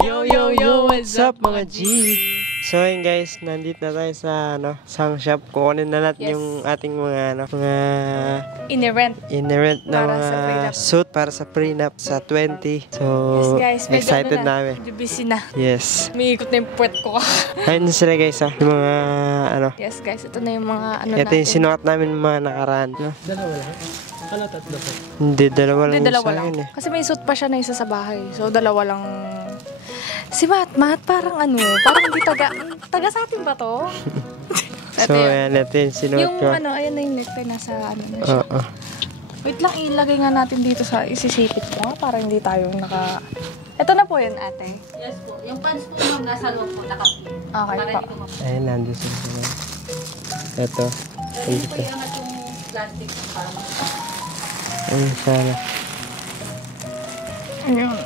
Yo, yo, yo! What's up mga G? So ayun guys, nandito na tayo sa sang shop. Kukunin na natin yung ating mga mga inherent na mga suit para sa prenup sa 20. So yes, guys, excited namin. Medyo busy na. Yes. Umiikot na yung puwet ko. Ayun sila guys yung mga Yes guys, ito na yung mga ito yung sinukat namin mga nakaraan. Dalawa lang? Ano, tatlo po? Hindi, dalawa lang. Hindi, dalawa lang. Kasi may suit pa siya na isa sa bahay. So dalawa lang. Si Matt, parang parang hindi taga sa atin ba to? So, ayan, ito yung sinuot ko. Yung ayan na yung necktie nasa na siya. Wait lang, ilagay nga natin dito sa isisipit ko para hindi tayo naka... Ito na po yun, ate. Yes po. Yung pants po yung nasa loob po, nakapit. Okay po. Ayun, nandun sila. Ito. Hindi po yung yung plastic para makita. Ayun, sana. Ayun.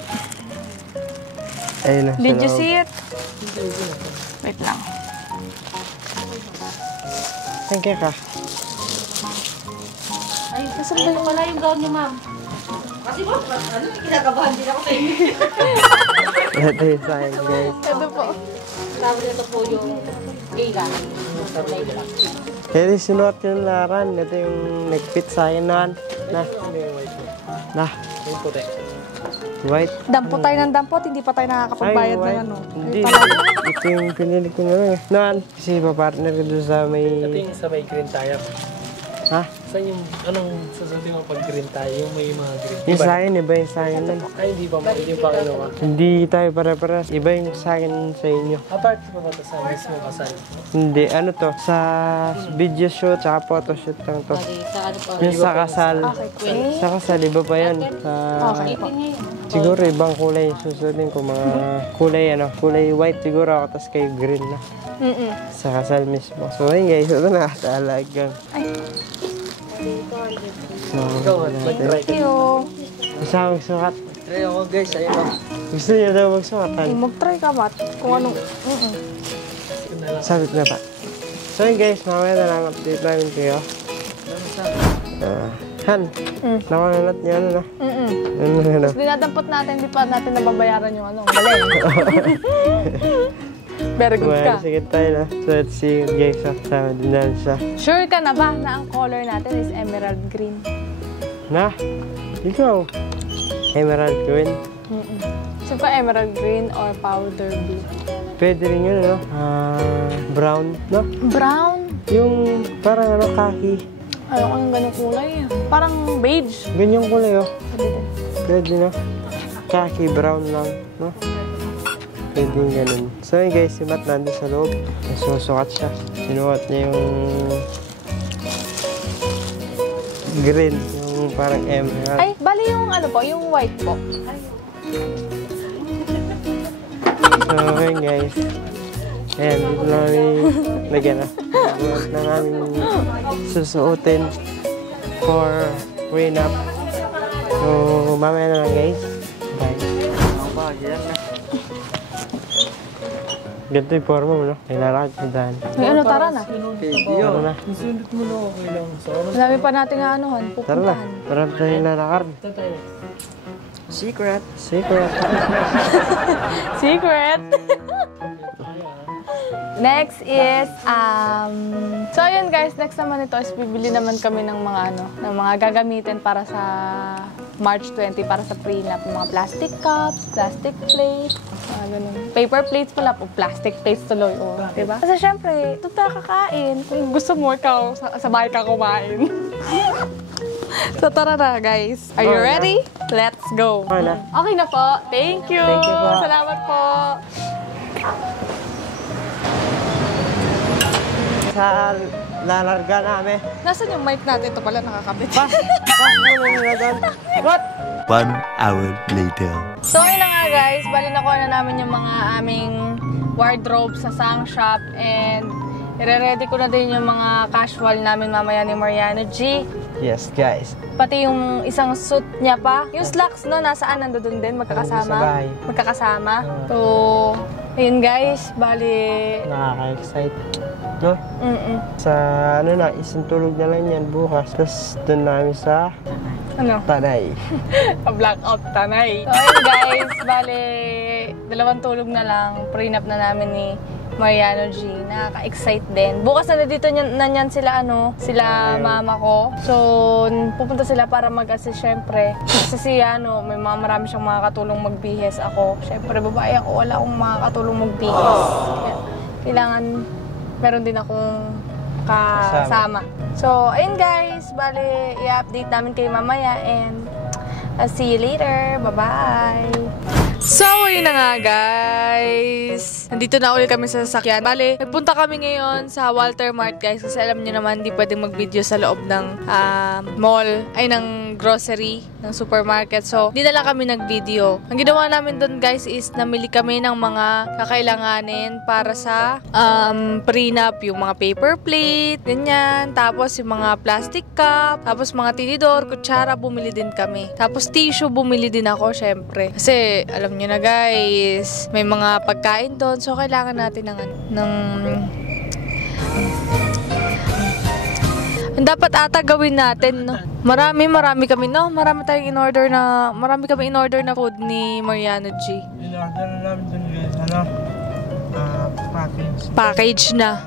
Ayun na. Did you see it? Wait lang. Thank you ka. Ay, nasaan ba yung wala yung gown niyo, ma'am? Kasi po, kinakabahan din ako sa inyo. Ito yung sign, guys. Ito po. Sabi nito po yung gala. Ito yung sinuot yung laran. Ito yung nag-fit sa akin naman. Na. Yung puti. White. Dampo tayo ng dampot, hindi pa tayo nakakapagbayad ng ano. Hindi. Ito yung pinili ko na lang. Noon, kasi papartner ko doon sa may... Ito yung sa may green tire. Ha? Saan yung, anong sasabihin mo pag green tire? Yung may mga green. Yung sa akin, iba yung sa akin nun. Ay, hindi pa kinuha. Hindi tayo pare-paras. Iba yung sa akin sa inyo. Apart pa ba ito sa mismo kasal? Hindi, ano to? Sa video shoot, tsaka photoshoot lang to. Sa ano po? Yung sa kasal. Okay. Sa kasal, iba pa yan. Sa... Okay po. Siguro ibang kulay. Susundin ko mga kulay kulay white siguro ako, tapos kayo green na. Sa kasal mismo. So ayun guys, ito na talagang. So, Thank you. gusto ako magsukat. Try ako guys, ayun lang. Gusto niyo daw magsukatan? Mag-try ka, Matt. Kung anong... Sabit na ba? So yun guys, mamaya na lang update namin kayo. Han, nakananat niya ano na? Tapos dinadampot natin, hindi pa natin nababayaran yung mali. Very good ka. Sige tayo na. So let's see guys, sama din namin siya. Sure ka na ba na ang color natin is emerald green? Na? Ikaw? Emerald green? So ka emerald green or powder blue? Pwede rin yun, ano? Brown, no? Brown? Yung parang khaki. Ayoko yung ganyung kulay. Parang beige. Ganyang kulay, oh. Pwede din. Pwede, no? Khaki, brown lang, no? Pwede yung ganun. So yun guys, si Matt nandun sa loob. Nasusukat siya. Sinukat niya yung green, yung parang emerald. Ay, bali yung ano po, yung white po. So yun guys. Ayan, dito na namin lagyan na. Suot na namin susuotin for prenup. So mamaya na lang guys. Bye. Ganito yung forma mo, no? Kailangan ko daan. May ano, tara na. Tara na. Sundot mo na okay lang. So, Marami pa natin nga anuhan, Tara na. pupuntahan. Marami tayong lalakad. tayo. Secret. Secret. Secret! Next is, so ayun guys, next naman ito is bibili naman kami ng mga ng mga gagamitin para sa March 20, para sa prenup. Mga plastic cups, plastic plates, ganun. Paper plates pala po, plastic plates tuloy, diba? Kasi syempre, ito tayo kakain. Kung gusto mo, ikaw, sa bahay ka kumain. So tara na guys. Are you ready? Let's go. Okay na. Okay na po. Thank you. Thank you po. Salamat po. Sa lalarga namin. Nasaan yung mic natin? Ito pala nakakabit. What? 1 hour later. So ayun na nga guys, bali nakuha na namin yung mga aming wardrobe sa Sang Shop and ire-ready ko na din yung mga casual namin mamaya ni Mariano G. Yes guys. Pati yung isang suit niya pa. Yung slacks no, nasaan? Nandoon din, magkakasama. Sa bahay. Magkakasama. So, ayun guys, bali... Nakaka-excite. No? Sa isang tulog na lang yan bukas. Tapos doon namin sa Tanay. Tanay. Blackout Tanay. So ayun guys, bali 2 tulog na lang, prenup na namin ni Mariano G. Nakaka-excite din. Bukas na dito na niyan sila, sila mama ko. So, pupunta sila para mag-assist syempre. Kasi si may marami siyang makakatulong magbihes. Ako, syempre, babae ako, wala akong makakatulong magbihes. Kaya, kailangan, meron din akong kasama. So, ayun guys, bali, i-update namin kayo mamaya and I'll see you later. Bye-bye! So, yun na nga guys. Nandito na ulit kami sa sasakyan. Bale, nagpunta kami ngayon sa Walter Mart guys. Kasi alam nyo naman, hindi pwedeng mag-video sa loob ng mall. Ay, ng grocery, ng supermarket. So, hindi na lang kami nag-video. Ang ginawa namin doon guys is namili kami ng mga kakailanganin para sa prenup. Yung mga paper plate, ganyan. Tapos yung mga plastic cup. Tapos mga tinidor, kutsara, bumili din kami. Tapos tissue, bumili din ako syempre. Kasi, alam nyo na guys, may mga pagkain doon. So, kailangan natin ng ang dapat ata gawin natin, no? Marami kami, no? Marami kami in-order na food ni Mariano G. In-order na namin dun guys, Package na.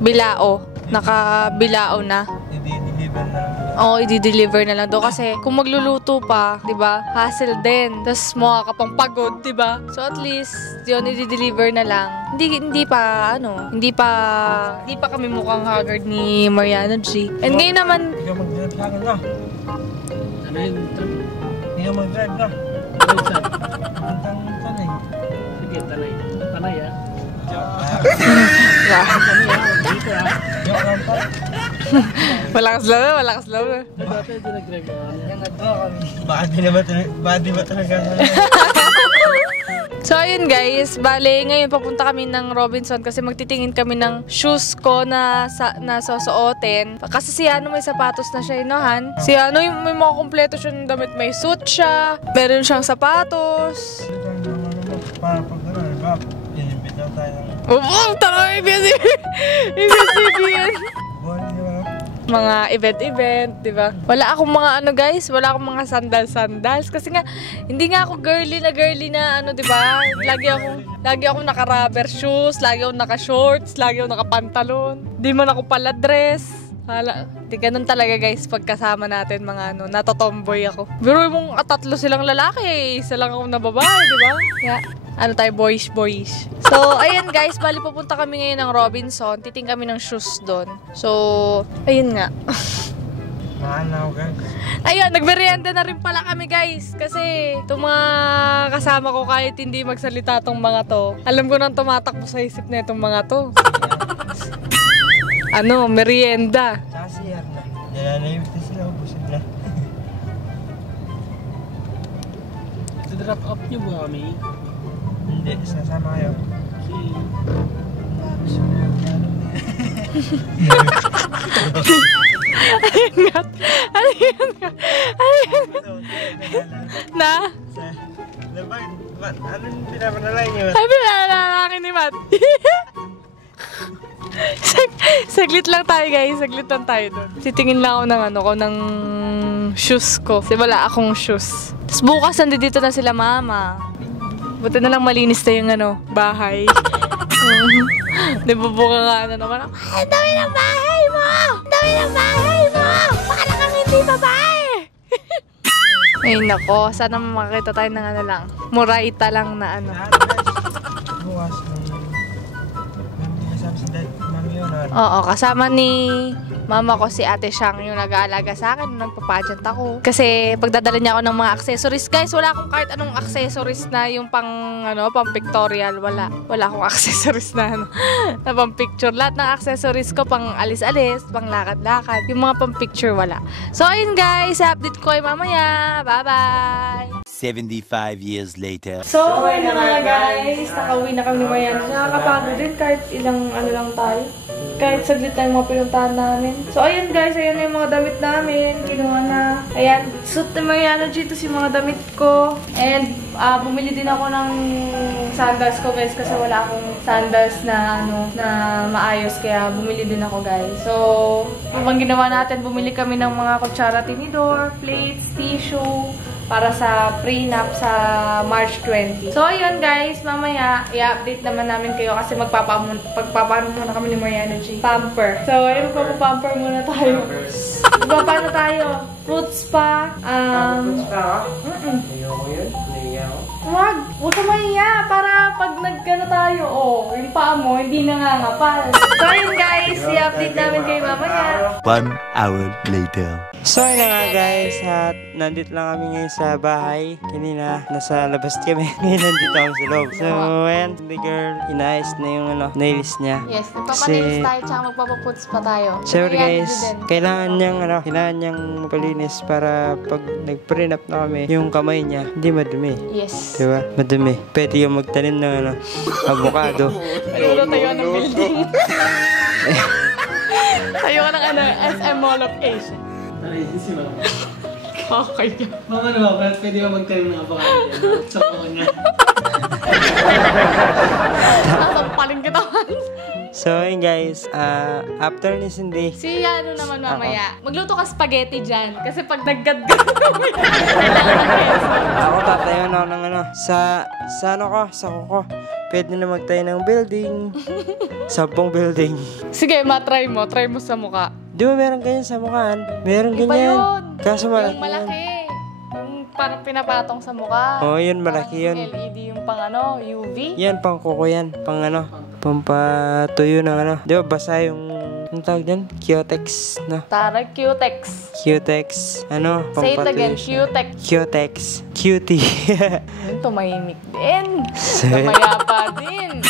Bilao. Naka-bilao na. I-deliver na lang. Oo, i-deliver na lang doon. Kasi kung magluluto pa, di ba, hassle din. Tapos mukha ka pang pagod, di ba? So at least, yun, i-deliver na lang. Hindi pa kami mukhang haggard ni Mariano G. And ngayon naman, Ikaw mag-drive sa akin na. Ano yun? Ikaw mag-drive na. Puntang tanay. Sige, tanay. Tanay ah. Dito ah. Joke lang pa. malakas lang. Dati ito nag-drive ako. Baka di ba talaga? so ayun guys, bale ngayon papunta kami ng Robinson kasi magtitingin kami ng shoes ko na susuotin. Kasi si may sapatos na siya, Han? Si yung may mga kompleto siya ng damit. May suit siya, meron siyang sapatos. Para pag gano'n, diba? Inimbitaw tayo ng... Tama, ibig mga event, di ba? Wala akong mga wala akong mga sandals kasi nga hindi nga ako girly na di ba? Lagi ako naka-rubber shoes, lagi ako naka-shorts, lagi ako naka-pantalon. Di man ako pala dress. Di ganun talaga guys pagkasama natin mga natotomboy ako. Pero mong 3 silang lalaki, isa lang ako na babae, di ba? Yeah. Tayo, boyish. So, ayan guys, bali pupunta kami ngayon ng Robinson. Titing kami ng shoes doon. So, ayun nga. Maanaw guys. Ayun, nagmerienda na rin pala kami guys. Kasi, itong mga kasama ko kahit hindi magsalita tong mga to. Alam ko nang tumatakbo sa isip na itong mga to. Merienda. Kasi yan na. Nananayip na sila, ubusin na. Drop off niyo ba kami? Hindi, sasama kayo. Ayun nga. Na? Anong pinapanalay niyo? Ay, pinalalakin ni Matt. Saglit lang tayo guys, saglit lang tayo doon. Sitingin lang ako ng shoes ko. Kasi wala akong shoes. Tapos bukas nandito na sila mama. Buti na lang malinis na yung bahay. Di ba buka nga naman ako, ay, dami ng bahay mo! Baka na kami hindi babae! Ay nako, sana makakita tayo ng Murayta lang na Bukas, may sabi si mami yun. Oo, kasama ni mama ko si Ate Shang yung nag-aalaga sa akin nung nagpapageant ako. Kasi pagdadala niya ako ng mga accessories. Guys, wala akong kahit anong accessories na yung pang pictorial. Wala akong accessories na na pang picture. Lahat ng accessories ko pang alis-alis, pang lakad-lakad. Yung mga pang picture wala. So ayun guys, update ko ay mamaya. Bye-bye! 75 years later. So, okay na nga guys. Nakauwi na kami ni Mariano. Nakakapagod din kahit ilang lang tayo. Kahit saglit na yung mga pinuntahan namin. So, ayun guys. Ayan na yung mga damit namin. Kinuha na. Ayan. Suit ni Mariano dito yung mga damit ko. And, bumili din ako ng sandals ko guys. Kasi wala akong sandals na na maayos. Kaya bumili din ako guys. So, ang ginawa natin, bumili kami ng mga kutsara, tinidor, plates, tissue, para sa prenup sa March 20. So, ayun guys, mamaya i-update naman namin kayo kasi magpapano muna kami ni Mariano G. Pamper. So, ayun, magpapamper muna tayo. Magpapano tayo? Fruits pa. Ayoko yun. Naiya ako. Huwag ka mahiya para pag nagkano tayo, yung paa mo, hindi nangangapal. So, ayun guys, i-update namin kayo mamaya. 1 hour later. So yun na nga guys, at nandito lang kami ngayon sa bahay. Kanina, nasa labas kami. Ngayon nandito kami sa loob. So, ayan, the girl, inaayos na yung nails niya. Yes, nagpapanilis tayo, tsaka magpapaputs pa tayo. Siyempre Mariano guys, G din. kailangan niyang mapalinis para pag nag-prenup na kami, yung kamay niya, hindi madumi. Yes. Diba? Madumi. Pwede yung magtanim ng avocado. Ayun tayo ng building. Tayo ka ng SM Mall of Asia. Ay, si Mama. Okay ka. Mama naman, pwede ba magtanim ng avocado yan? Sa mga niya. Nasampaling kita man. So, yun guys, after ni Cindy, Si ano naman mamaya. Magluto ka spaghetti dyan. Kasi pag naggadgad kailangan ng queso. ako tatayo na ako ng sa kuko. Pwede na magtayo ng building. 10 building. Sige, try mo. Try mo sa mukha. Di ba meron ganyan sa mukhaan? Meron Iba ganyan. yun. Kaso malaki. Yung malaki. Yung parang pinapatong sa mukha. Oo, yun, malaki Parang yun. LED yung pang UV. Yan, pang kuko yan. Pang pampatuyo ng Di ba basa yung, ang tawag dyan? Cutex, no? Tara, Cutex. Cutex, Say it again, siya. Cutex. Cutex. Cutie. Yun, tumahimik din. Namayapa din.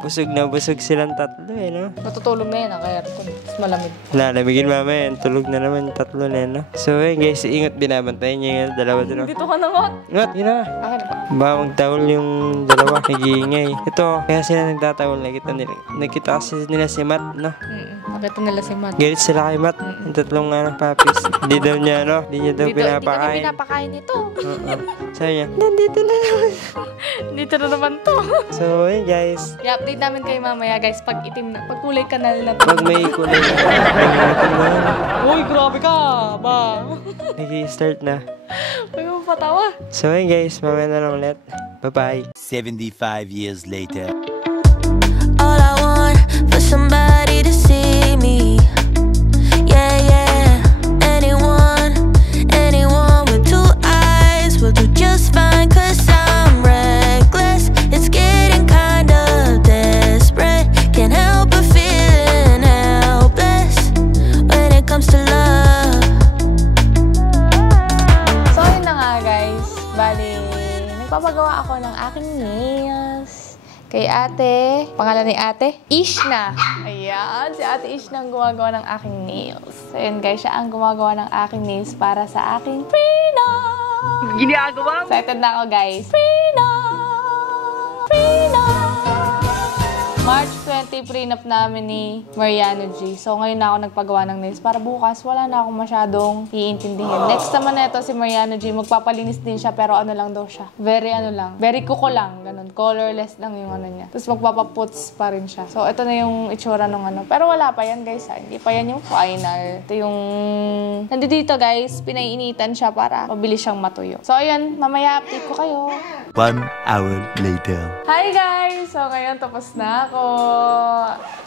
Busog na busog silang tatlo no? Matutulog na yun, naka-aircon. Tapos malamig. Lalamigin mamaya, tulog na naman yung tatlo na no? So guys, ingat binabantayan niya yung dalawa dun. Dito ka na nga. Ingat, yun na. Akin na ba? Ba, magtawol yung dalawa, nag-iingay. Ito, kaya sila nagtatawol, nakita kasi nila si Matt, no? Nakita nila si Matt. Galit sila kay Matt, yung tatlong papis. Hindi daw niya, hindi niya daw Hindi kami pinapakain. pinapakain ito. Sabi niya, nandito na naman. Dito na naman to. So, yun guys, I-update namin kayo mamaya guys pag itim na, pag kulay kanal na to. pag may kulay na, Uy, grabe ka ba? nag-i-start na. Huwag mo patawa. So, yun guys, mamaya na lang ulit. Bye-bye. 75 years later. All I want for somebody to see me. Yeah, yeah. Anyone with two eyes will do just fine. 'Cause I'm reckless. It's getting kind of desperate. Can't help but feeling helpless when it comes to love. So, yun na nga guys. Bali, nagpapagawa ako ng aking nails. Kay ate, pangalan ni ate, Ishna. Ayan, si ate Ishna ang gumagawa ng aking nails. So, yun guys, siya ang gumagawa ng aking nails para sa aking prenup. Ginagawa? Excited na ako guys. Prenup! March 20, prenup namin ni Mariano G. So, ngayon na ako nagpagawa ng nails para bukas wala na akong masyadong iintindihin. Next naman na ito si Mariano G. Magpapalinis din siya pero lang daw siya. Very kuko lang. Ganun. Colorless lang yung niya. Tapos magpapaputs pa rin siya. So, ito na yung itsura ng Pero wala pa yan guys. Hindi pa yan yung final. Ito yung... Nandito guys, pinainitan siya para mabilis siyang matuyo. So, ayan. Mamaya update ko kayo. 1 hour later. Hi guys! So ngayon tapos na ako.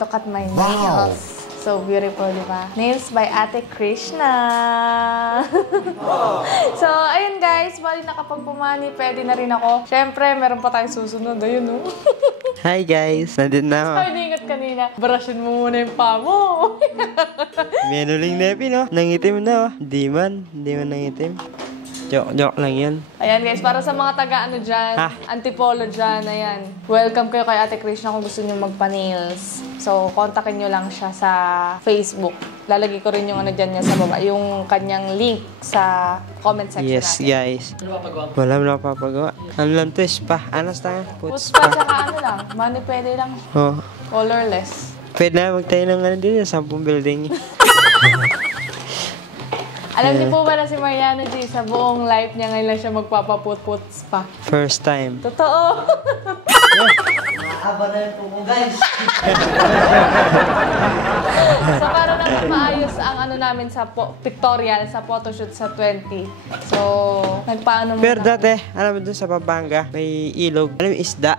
Look at my nails. So beautiful, di ba? Nails by Ate Krishna. So, ayun guys. Bali nakapagpumani. Pwede na rin ako. Siyempre, meron pa tayong susunod. Ayun, no? Hi guys, nandito na ako. Ay, ingat kanina. Brushin mo muna yung paa mo. May anuling nepi, no? Nangitim na, Di man nangitim. Joke lang yun. Ayan guys, para sa mga taga dyan, antipolo dyan, ayan. Welcome kayo kay Ate Krishna kung gusto nyo magpa-nails. So, kontakin nyo lang siya sa Facebook. Lalagay ko rin yung dyan niya sa baba, yung kanyang link sa comment section Yes, natin. guys. Wala mo na papagawa. Ano lang to, spa. Anas tayo? Puts pa, tsaka lang. Money pwede lang. Oh. Colorless. Pwede na magtayo ng dito, 10 building. Alam niyo po ba na si Mariano G, sa buong life niya ngayon lang siya magpapaput-puts pa. First time. Totoo. Haba na yung pumo, guys. So, para naman maayos ang ano namin sa pictorial, sa photoshoot sa 20. So, nagpaano muna. Pero dati, alam mo dun sa Pampanga, may ilog. Alam mo yung isda?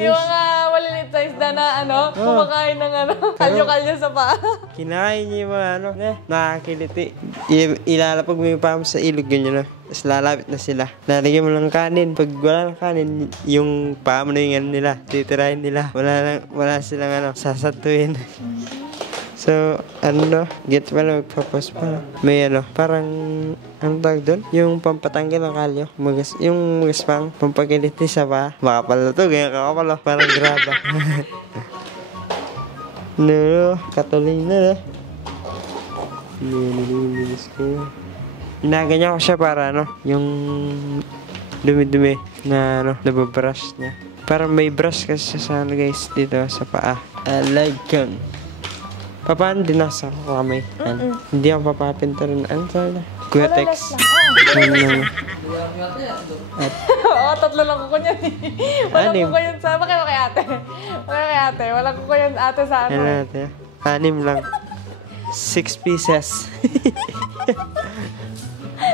Yung mga maliliit sa isda na ano, kumakain ng ano, kalyo-kalyo sa paa. Kinakain niya yung mga ano, nakakiliti. Ilalapag mo yung paa mo sa ilog, ganyan na. Tapos lalapit na sila. Lalagyan mo lang kanin. Pag wala ng kanin, yung paa mo na yung ano nila. Titirahin nila. Wala silang ano, sasantuin. So, ano, get pa na magpapos pa. May ano, parang, ang tawag doon? Yung pampatanggal ng kalyo. Yung magaspang, pampagiliti sa paa. Baka pala to, ganyan kakapalo. Parang graba. No, katuloy na. Nililis ko. Inaganyan ko siya para ano, yung dumi-dumi na ano, nababrush niya. Parang may brush kasi sa ano guys, dito sa paa. I like yun. Paano dinasa ko kamay? Hindi ako papapinta rin. Ano sabi na? Guetex. Oo, tatlo lang ko niyan eh. Walang Anim. ko yan sa... Bakit kay ate? Bakit kay ate? Walang ko yan ate sa ano. Ano natin? 6 lang. 6 pieces.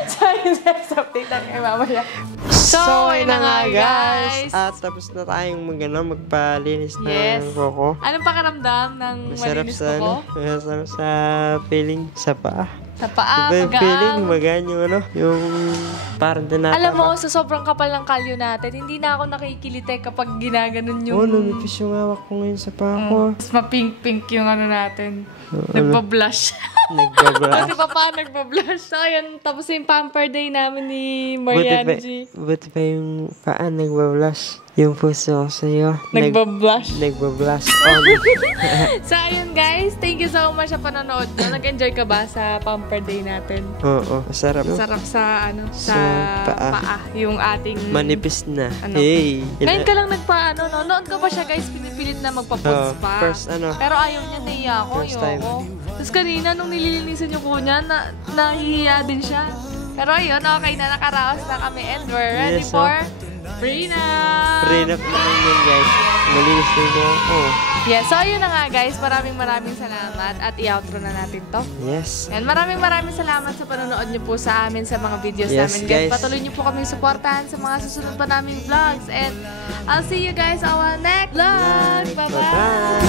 Chinese update lang kay mamaya. So, yun na nga guys. At tapos na tayong magpalinis ng koko. Anong pakiramdam ng Masarap malinis sa ko? masarap sa feeling sa paa. Sa paa, Iba yung feeling, magaan. magaan yung ano, yung parang tinatama. Alam mo, sa sobrang kapal ng kalyo natin, hindi na ako nakikilite kapag ginaganon yung... Oo, lumipis yung hawak ko ngayon sa paa ko. Mas mapink-pink yung ano natin. Nagpa-blush. Nagbabrush. Kasi pa nagpa-blush. So, ayun, tapos yung pamper day namin ni Mariana G. Buti pa yung paa nagbablush. Yung puso ko sa'yo. Nagpa-blush. Nagbablush on. So, ayun guys, thank you so much sa panonood nyo. Nag-enjoy ka ba sa pamper day natin? Oo, masarap. Sarap sa ano, sa paa. paa. Yung ating... Manipis na. Ano? Hey! Ngayon ka lang nagpa-ano, no? Noon ka pa siya guys, pinipilit na magpa-puts pa. First ano. Pero ayaw niya, naiya ako, First time. ayoko. Tapos kanina, nung nililinisan yung kunya, nahihiya din siya. Pero ayun, okay na, nakaraos na kami and we're ready Yes, for prenup! Prenup naman yun guys. Malinis na ito. Oh. Yes, so ayun na nga guys, maraming salamat at i-outro na natin to. Yes. And maraming salamat sa panonood niyo po sa amin sa mga videos Yes, namin. guys. Patuloy niyo po kami supportahan sa mga susunod pa naming vlogs. And I'll see you guys on our next vlog. Bye-bye! Bye-bye!